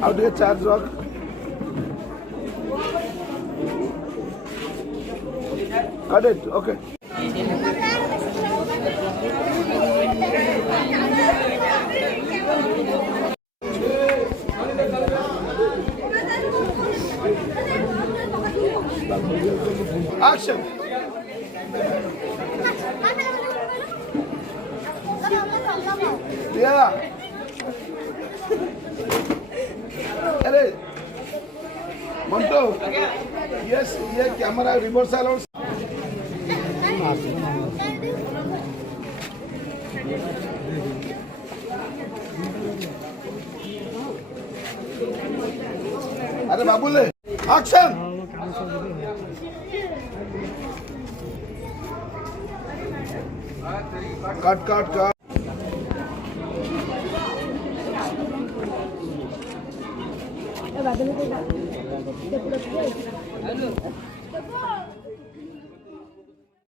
How do you charge rock? Cut it, okay. Action! Yeah. अरे Manto yes ये camera rehearsal और अरे बाबूले action cut cut cut Halo.